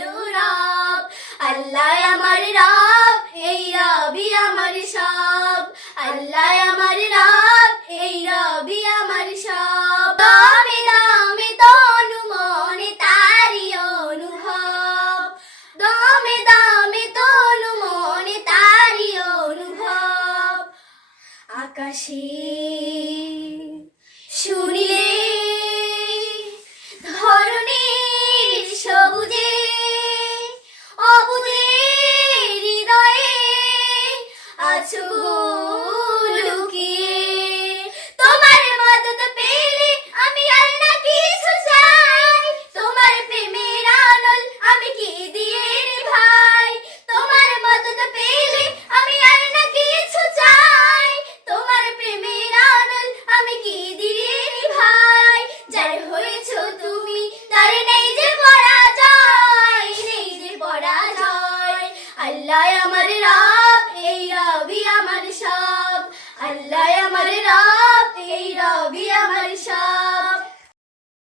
রব। আল্লাহ আমার রব, এই রবি আমার সব। আল্লাহ আমার রব, এই রবি আমার সব। তনু মনে তারি অনুভব। দমে তনু মনে তারি অনুভব। আকাশে শুনিলে